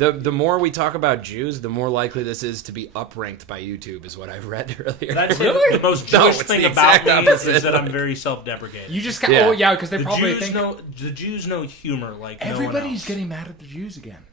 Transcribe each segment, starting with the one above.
The more we talk about Jews, the more likely this is to be upranked by YouTube, is what I read earlier. That's really? The most Jewish thing about me is that I'm very self-deprecating. You just because they probably think the Jews know humor like everybody's no one else. getting mad at the Jews again.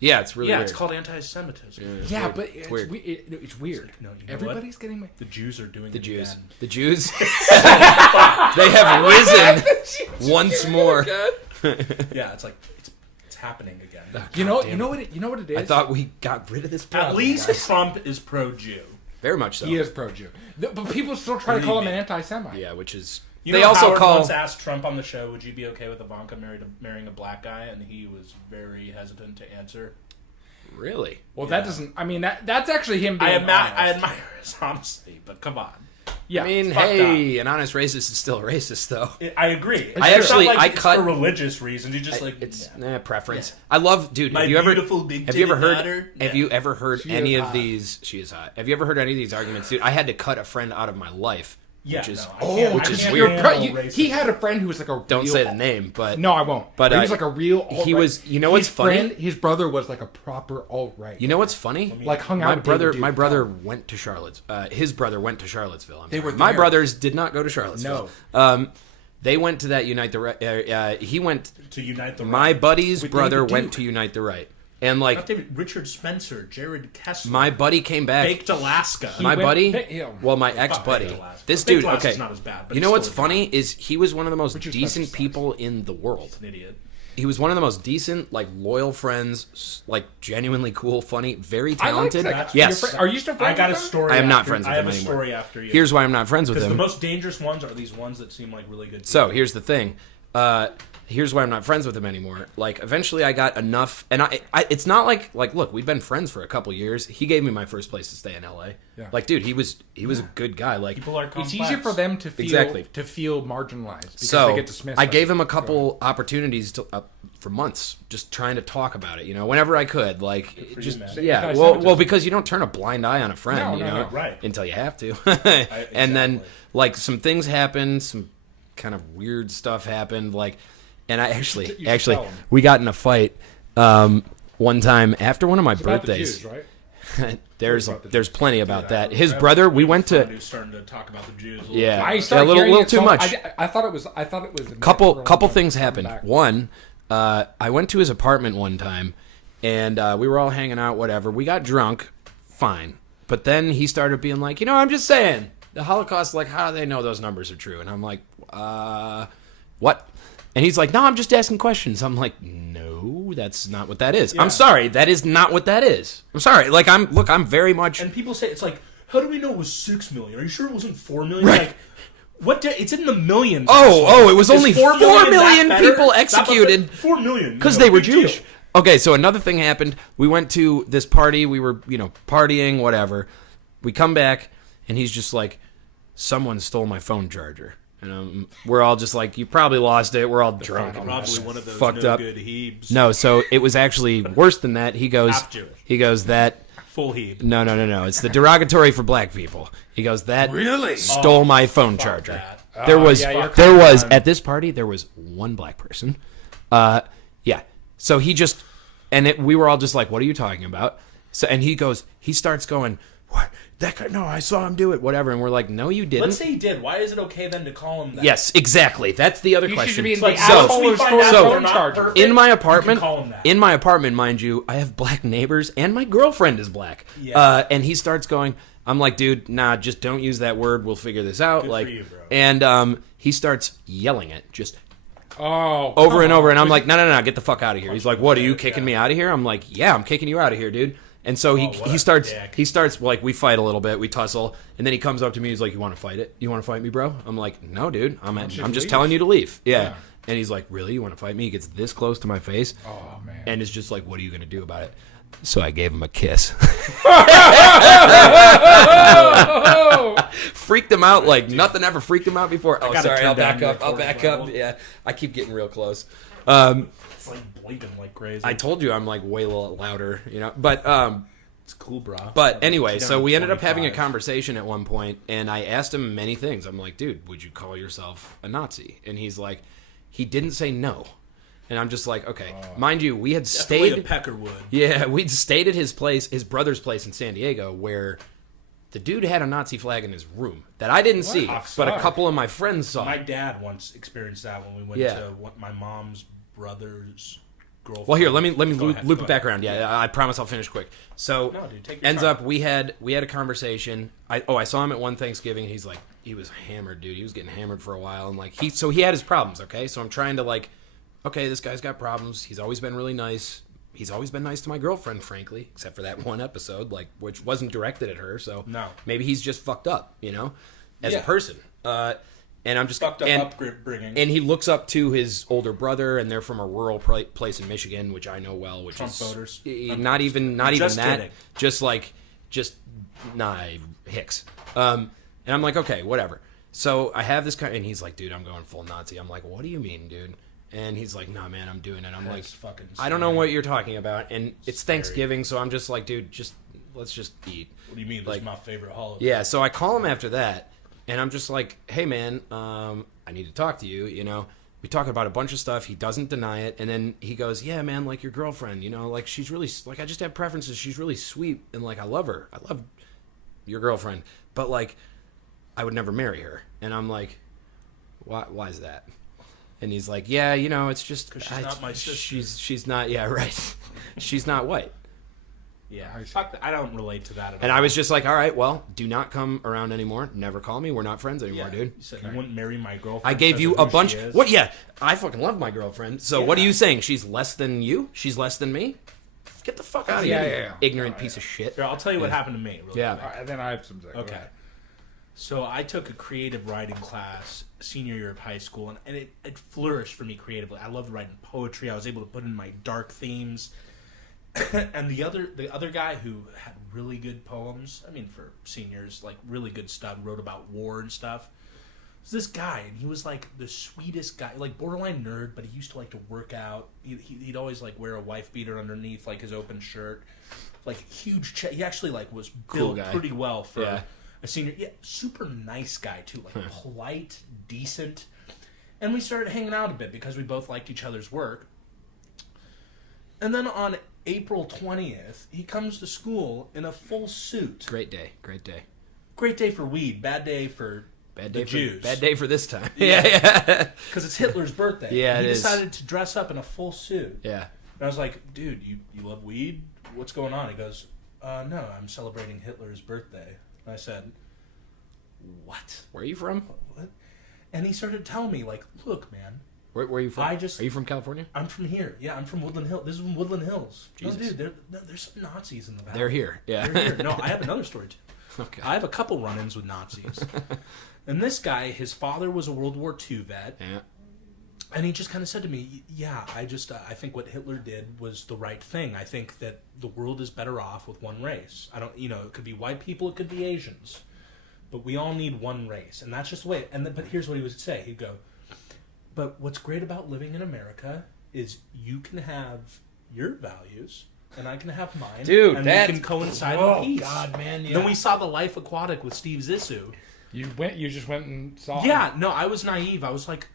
Yeah, it's really weird. It's called anti-Semitism. Yeah, but it's weird. It's weird. No, you know everybody's getting mad. The Jews are doing the it Jews. again. The Jews. They have risen once more. Yeah, it's like it's happening again. You know what it is? I thought we got rid of this problem. At least Trump is pro-Jew. Very much so. He is pro-Jew. But people still try to call him an anti-Semite. Yeah, which is... They also once asked Trump on the show, would you be okay with Ivanka marrying a black guy? And he was very hesitant to answer. Really? Well, that doesn't... I mean, that's actually him being honest. I admire his honesty, but come on. Yeah, I mean, hey, an honest racist is still a racist, though. I agree. It's not for religious reasons. You just it's preference. Yeah. I love, dude. Have you ever heard any of these? She is hot. Have you ever heard any of these arguments, dude? I had to cut a friend out of my life. Yeah, which is weird. He had a friend who was like a don't say the name, but no, I won't. But he was like a real. Alt-right. He was. You know what's funny? His brother was like a proper alt-right. You know what's funny? Like hung out. My brother went to Charlottesville. His brother went to Charlottesville. My brothers did not go to Charlottesville. No. They went to that Unite the Right. He went to Unite the Right. My buddy's brother went to Unite the Right. And like not David, Richard Spencer, Jared Kessler. My buddy came back. Baked Alaska. My ex-buddy. This dude, okay. Not as bad, but you know what's funny is he was one of the most decent people in the world. An idiot. He was one of the most decent, like loyal friends, like genuinely cool, funny, very talented. Yes. Are you still friends? I got a story. I am not friends with him anymore. I have a story after you. Here's why I'm not friends with him. Because the most dangerous ones are these ones that seem like really good people. So here's the thing. Here's why I'm not friends with him anymore. Like, eventually I got enough, and I it's not like, look, we've been friends for a couple years. He gave me my first place to stay in LA. Yeah. Like, dude, he was a good guy. Like, people are complex. It's easier for them to feel marginalized because they get dismissed. I gave him a couple opportunities to for months, just trying to talk about it. You know, whenever I could, like, well, because you don't turn a blind eye on a friend, right, until you have to, and then like some things happened, some kind of weird stuff happened, like. And I actually, we got in a fight one time after one of my birthdays. About the Jews, right? There's plenty about that. His brother, we went to. Starting to talk about the Jews. A little too much. I thought it was. Couple things happened. One, I went to his apartment one time, and we were all hanging out. Whatever. We got drunk. Fine. But then he started being like, I'm just saying the Holocaust. Like, how do they know those numbers are true? And I'm like, what? And he's like, no, I'm just asking questions. I'm like, no, that's not what that is. Yeah. I'm sorry, that is not what that is. I'm sorry. Like, I'm very much... And people say, it's like, how do we know it was 6 million? Are you sure it wasn't 4 million? Right. Like, it's in the millions. It was only 4 million people executed. 4 million. Because they were Jewish. Deal. Okay, so another thing happened. We went to this party. We were, partying, whatever. We come back, and he's just like, someone stole my phone charger. And we're all just like, you probably lost it. We're all drunk. Probably one of those fucked up. Good Hebes. No, so it was actually worse than that. He goes, that full Hebe. No. It's the derogatory for black people. He goes, that really stole my phone charger. There was at this party there was one black person. So he just we were all just like, what are you talking about? So and he starts going, what? That guy, no, I saw him do it, whatever. And we're like, no, you didn't. Let's say he did. Why is it okay then to call him that? Yes, exactly. That's the other question. In my apartment, mind you, I have black neighbors and my girlfriend is black. Yeah. And he starts going, I'm like, dude, nah, just don't use that word. We'll figure this out. Good for you, bro. And he starts yelling it, just over and over. And I'm like, no, get the fuck out of here. He's like, what, are you kicking me out of here? I'm like, yeah, I'm kicking you out of here, dude. And so he starts like, we fight a little bit, we tussle, and then he comes up to me, he's like, you want to fight it? You want to fight me, bro? I'm like, no, dude, I'm just telling you to leave. Yeah. And he's like, really? You want to fight me? He gets this close to my face. Oh, man. And it's just like, what are you going to do about it? So I gave him a kiss. Freaked him out like nothing ever freaked him out before. Oh, sorry, I'll back up. Yeah, I keep getting real close. It's like blinking like crazy. I told you I'm like way louder, But it's cool, bro. But anyway, so we ended up having a conversation at one point, and I asked him many things. I'm like, dude, would you call yourself a Nazi? And he's like, he didn't say no. And I'm just like, okay. Mind you, we had Definitely stayed... a Peckerwood. Yeah, we'd stayed at his place, his brother's place in San Diego, where the dude had a Nazi flag in his room that I didn't see, but a couple of my friends saw. My dad once experienced that when we went to my mom's brother's girlfriend. Well, here, let me loop it back around. Yeah, I promise I'll finish quick. So, ends up, we had a conversation. I saw him at one Thanksgiving. He's like, he was hammered, dude. He was getting hammered for a while, and like he had his problems. Okay, so I'm trying to like, okay, this guy's got problems. He's always been really nice. He's always been nice to my girlfriend, frankly, except for that one episode, like, which wasn't directed at her. So maybe he's just fucked up, as a person. And I'm just fucked up upbringing. And he looks up to his older brother, and they're from a rural place in Michigan, which I know well. Which Trump is voters. Not even that. Kidding. Hicks. And I'm like, okay, whatever. So I have this and he's like, dude, I'm going full Nazi. I'm like, what do you mean, dude? And he's like, nah, man, I'm doing it. I'm like, I don't know what you're talking about. And it's Thanksgiving, so I'm just like, dude, let's just eat. What do you mean? This is my favorite holiday. Yeah, so I call him after that, and I'm just like, hey, man, I need to talk to you, We talk about a bunch of stuff. He doesn't deny it. And then he goes, yeah, man, like your girlfriend, like she's really, like I just have preferences. She's really sweet, and like I love her. I love your girlfriend. But like, I would never marry her. And I'm like, why is that? And he's like, yeah, it's just... Because she's not my sister. She's not... Yeah, right. She's not white. Yeah. Fuck that. I don't relate to that at all. And I was just like, all right, well, do not come around anymore. Never call me. We're not friends anymore, dude. You said you wouldn't marry my girlfriend. I gave you a bunch... What? Yeah. I fucking love my girlfriend. So what are you saying? She's less than you? She's less than me? Get the fuck out of here, ignorant piece of shit. Here, I'll tell you what happened to me. Really quick. And then I have some... Okay. So I took a creative writing class senior year of high school, and it flourished for me creatively. I loved writing poetry. I was able to put in my dark themes. And the other guy who had really good poems, I mean, for seniors, like really good stuff, wrote about war and stuff, was this guy, and he was like the sweetest guy, like borderline nerd, but he used to like to work out. He'd always like wear a wife beater underneath like his open shirt, like huge chest. He actually like was built pretty well for... Yeah. A senior, super nice guy too, like polite, decent, and we started hanging out a bit because we both liked each other's work. And then on April 20th, he comes to school in a full suit. Great day for weed, bad day for Jews. Bad day for this time. Yeah, because it's Hitler's birthday. Yeah, he decided to dress up in a full suit. Yeah, and I was like, dude, you love weed? What's going on? He goes, no, I'm celebrating Hitler's birthday. And I said, what? Where are you from? What? And he started telling me, like, look, man. Where are you from? Are you from California? I'm from here. Yeah, I'm from Woodland Hills. This is from Woodland Hills. Jesus. No, dude, there's some Nazis in the valley. They're here. Yeah. They're here. No, I have another story, too. Okay. I have a couple run-ins with Nazis. And this guy, his father was a World War II vet. Yeah. And he just kind of said to me, yeah, I think what Hitler did was the right thing. I think that the world is better off with one race. I don't, it could be white people, it could be Asians. But we all need one race. And that's just the way. But here's what he would say. He'd go, but what's great about living in America is you can have your values and I can have mine. Dude, and we can coincide in peace. Oh, God, man, yeah. Then we saw The Life Aquatic with Steve Zissou. You just went and saw it? Yeah, no, I was naive. I was like,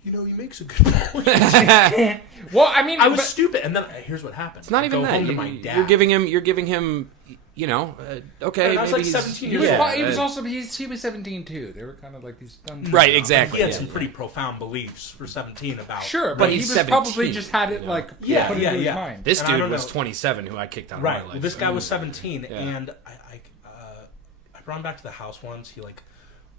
he makes a good point. Well, I mean, I was stupid, and then here's what happened. It's not even that. You're giving him. Okay. I was like 17 years old. He was 17 too. They were kind of like these dumb. Right, exactly. He had some pretty profound beliefs for 17 about. Sure, but he was 17, probably just had it like put it in his mind. This dude was 27, who I kicked out of my life. Well, this guy was 17, and I brought him back to the house once. He like.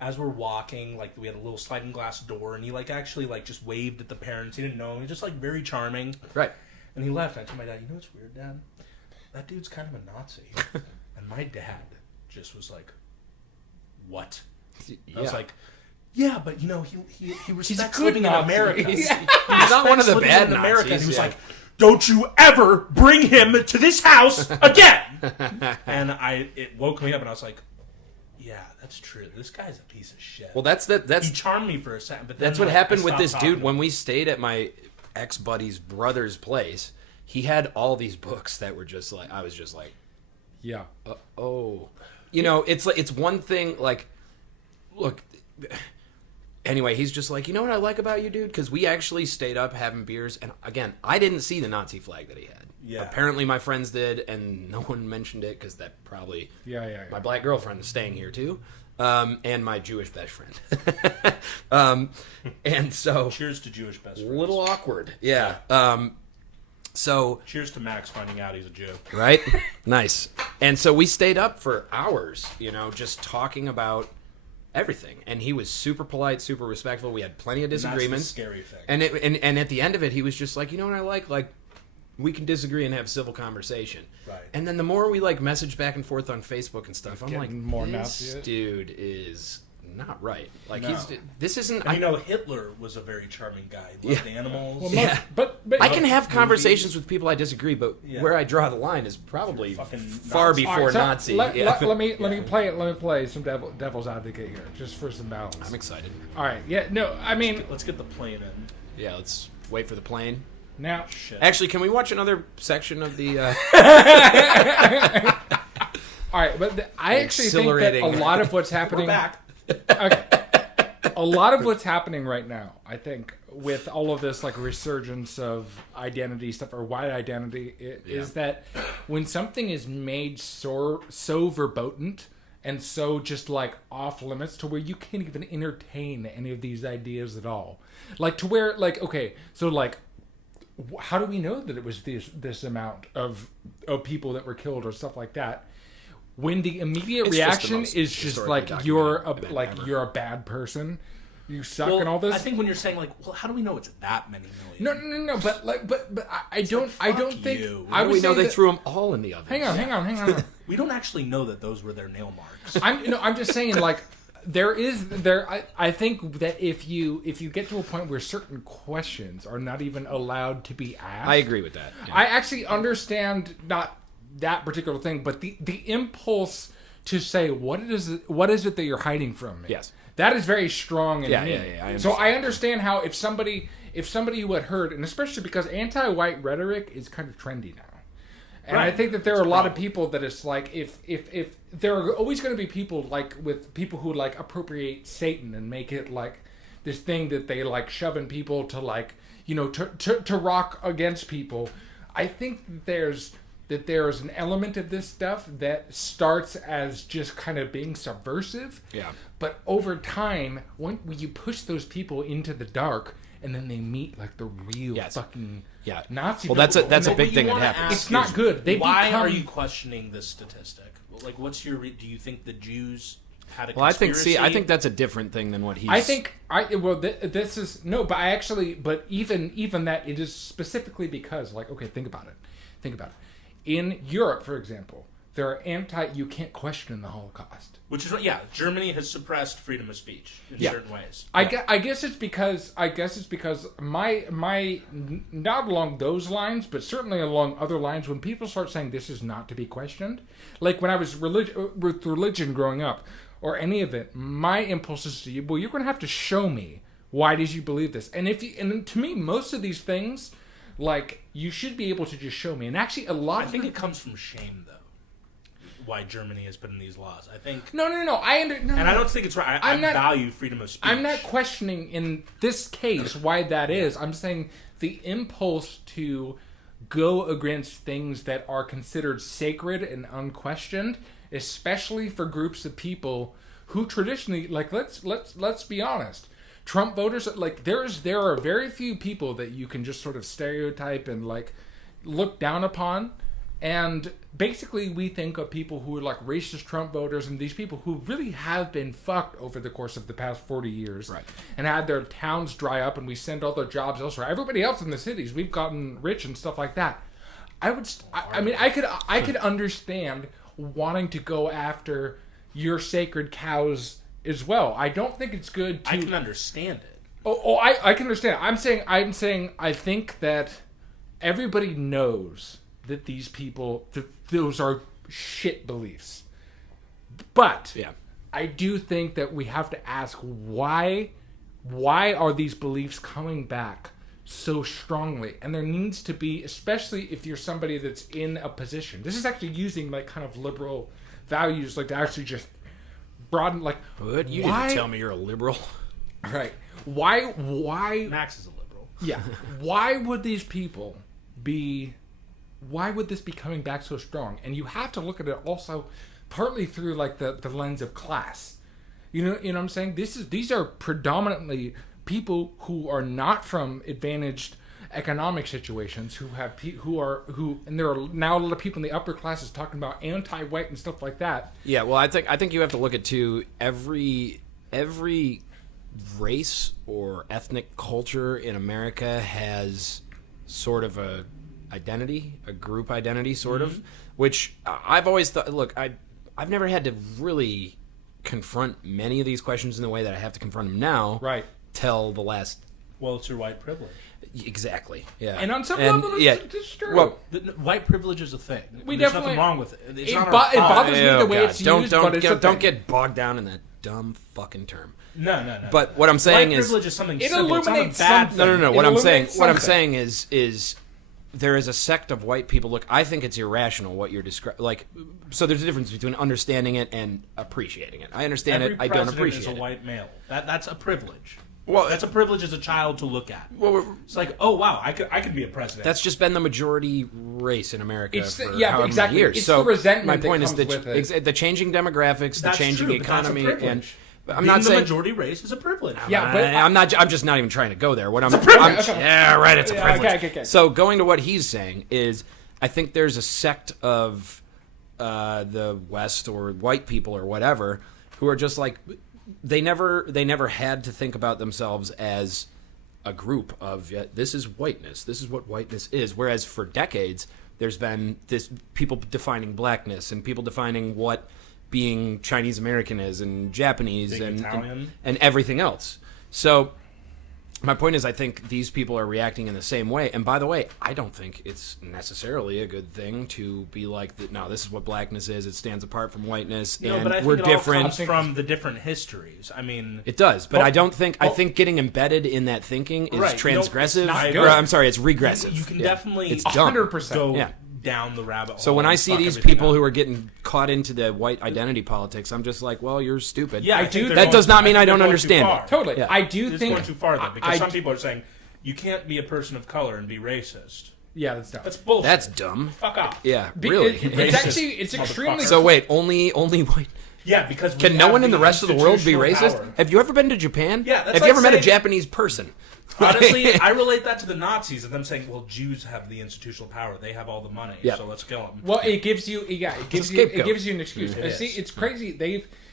As we're walking, like we had a little sliding glass door, and he like actually like just waved at the parents. He didn't know him. He was just like very charming. Right. And he left. And I told my dad, what's weird, Dad? That dude's kind of a Nazi. And my dad just was like, what? Yeah. I was like, yeah, but he respects living in America. He's not one of the bad Nazis. And he was like, don't you ever bring him to this house again. And it woke me up, and I was like, yeah, that's true. This guy's a piece of shit. Well, that's he charmed me for a second, but then that's what happened with this dude when we stayed at my ex-buddy's brother's place. He had all these books that were just like, I was just like, yeah. It's one thing. Like, look, anyway, he's just like, you know what I like about you, dude? Because we actually stayed up having beers. And again, I didn't see the Nazi flag that he had. Yeah. Apparently my friends did, and no one mentioned it because that probably... My black girlfriend is staying here, too. And my Jewish best friend. And so... Cheers to Jewish best friends. A little awkward. Yeah. So... Cheers to Max finding out he's a Jew. Right? Nice. And so we stayed up for hours, just talking about everything. And he was super polite, super respectful. We had plenty of disagreements. That's the scary thing. And at the end of it, he was just like, you know what I like? Like, we can disagree and have civil conversation. Right. And then the more we message back and forth on Facebook and stuff, I'm like, more this dude is not right. Like No. this isn't. Hitler was a very charming guy. He loved animals. Well, but I can have conversations with people I disagree, but where I draw the line is probably far before Nazi. Let me play some devil's advocate here, just for some balance. I'm excited. All right. Yeah. No. I mean, let's get the plane in. Yeah. Let's wait for the plane. Now, actually, can we watch another section of the? All right, but I actually think that a lot of what's happening. We're back. Okay. A lot of what's happening right now, I think, with all of this resurgence of identity stuff or white identity, is that when something is made so verboten and so just off limits to where you can't even entertain any of these ideas at all, to where how do we know that it was this amount of people that were killed or stuff like that? When the immediate reaction is just you're a bad person, you suck and all this. I think when you're saying how do we know it's that many million? No. But I don't think. How do we know they threw them all in the oven? Hang on. We don't actually know that those were their nail marks. I'm just saying I think that if you get to a point where certain questions are not even allowed to be asked, I agree with that. Yeah. I actually understand not that particular thing, but the impulse to say what is it that you're hiding from me? Yes, that is very strong in me. Yeah. So I understand how if somebody who had heard, and especially because anti-white rhetoric is kind of trendy now. And I think that there are a lot of people that it's if there are always going to be people with people who appropriate Satan and make it this thing that they shove in people to rock against people. I think that there's an element of this stuff that starts as just kind of being subversive. Yeah. But over time, when you push those people into the dark, and then they meet the real fucking Nazi. Well, that's a big thing that happens. It's not good. Why are you questioning this statistic? What's your? Do you think the Jews had a conspiracy? I think that's a different thing than what he's. This is no, but but even that it is specifically because think about it. In Europe, for example, there are you can't question the Holocaust. Which is Germany has suppressed freedom of speech in certain ways. I guess it's because my not along those lines, but certainly along other lines. When people start saying this is not to be questioned, when I was with religion growing up, or any of it, my impulse is to you. Well, you're going to have to show me why did you believe this, and to me, most of these things, you should be able to just show me. And actually, I think it comes from shame, though. Why Germany has put in these laws. I think no. I don't think it's right. I value freedom of speech. I'm not questioning in this case why that is. I'm saying the impulse to go against things that are considered sacred and unquestioned, especially for groups of people who traditionally let's be honest. Trump voters, there are very few people that you can just sort of stereotype and look down upon. And basically, we think of people who are racist Trump voters and these people who really have been fucked over the course of the past 40 years, right? And had their towns dry up, and we send all their jobs elsewhere. Everybody else in the cities, we've gotten rich and stuff like that. I could understand wanting to go after your sacred cows as well. I don't think it's good to. I can understand it. I can understand. I'm saying I think that everybody knows that these people, those are shit beliefs. But I do think that we have to ask why are these beliefs coming back so strongly? And there needs to be, especially if you're somebody that's in a position. This is actually using kind of liberal values to actually just broaden But you didn't tell me you're a liberal. Right. Why? Max is a liberal. Yeah. Why would these people be? Why would this be coming back so strong? And you have to look at it also partly through like the lens of class. You know what I'm saying? These are predominantly people who are not from advantaged economic situations, who and there are now a lot of people in the upper classes talking about anti-white and stuff like that. Yeah, well, I think you have to look at too every race or ethnic culture in America has sort of a group identity, sort of, which I've always thought. Look, I've never had to really confront many of these questions in the way that I have to confront them now. Right. Till the last. Well, it's your white privilege. Exactly. Yeah. And on some level, it's true. Well, white privilege is a thing. There's nothing wrong with it. It's it not bothers me the way it's used, but it's don't get bogged down in that dumb fucking term. No. But what I'm saying white is privilege is something it simple. illuminates it's not a bad something. thing. No. It What I'm illuminates saying is there is a sect of white people. Look, I think it's irrational what you're describing. Like, so there's a difference between understanding it and appreciating it. I understand it. I don't appreciate it. Every president is a white male. That's a privilege. Well, that's a privilege as a child to look at. Well, it's like, oh wow, I could be a president. That's just been the majority race in America for however exactly. many years. It's so the resentment my point that comes is the changing demographics, the changing economy, and I'm Being not the saying majority race is a privilege. Yeah, but I'm not. I'm just not even trying to go there. What I'm, Okay. yeah, right. It's a privilege. Okay. So going to what he's saying is, I think there's a sect of the West or white people or whatever who are just like they never had to think about themselves as a group of this is whiteness. This is what whiteness is. Whereas for decades there's been this people defining blackness and people defining what being Chinese American is and Japanese and everything else. So my point is I think these people are reacting in the same way. And by the way, I don't think it's necessarily a good thing to be like, no, this is what blackness is. It stands apart from whiteness, and but I think we're it different. All comes from the different histories. I mean, it does, but I don't think. I think getting embedded in that thinking is transgressive. I'm sorry, it's regressive. You can definitely it's dumb. 100% go down the rabbit hole. So when I see these people who are getting caught into the white identity politics, I'm just like, well, you're stupid. Yeah, I do. That does not mean I don't understand it. Totally. Yeah. I do think it's going too far though, because some people are saying you can't be a person of color and be racist. Yeah, that's dumb. That's bullshit. That's dumb. Fuck off. Yeah, really. It's extremely. So wait, only white. Yeah, because can no one in the rest of the world be racist? Power. Have you ever been to Japan? Yeah, that's have you ever met a Japanese person? Honestly, I relate that to the Nazis and them saying, "Well, Jews have the institutional power; they have all the money, so let's kill them." Well, it gives you, it gives you an excuse. See, it's crazy.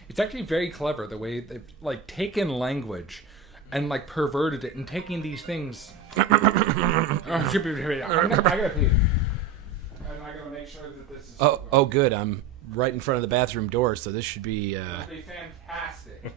It's actually very clever the way they've like taken language and like perverted it and taking these things. I gotta pee. And I gotta make sure that this is. Oh, good. I'm right in front of the bathroom door, so this should be. It'll be fantastic.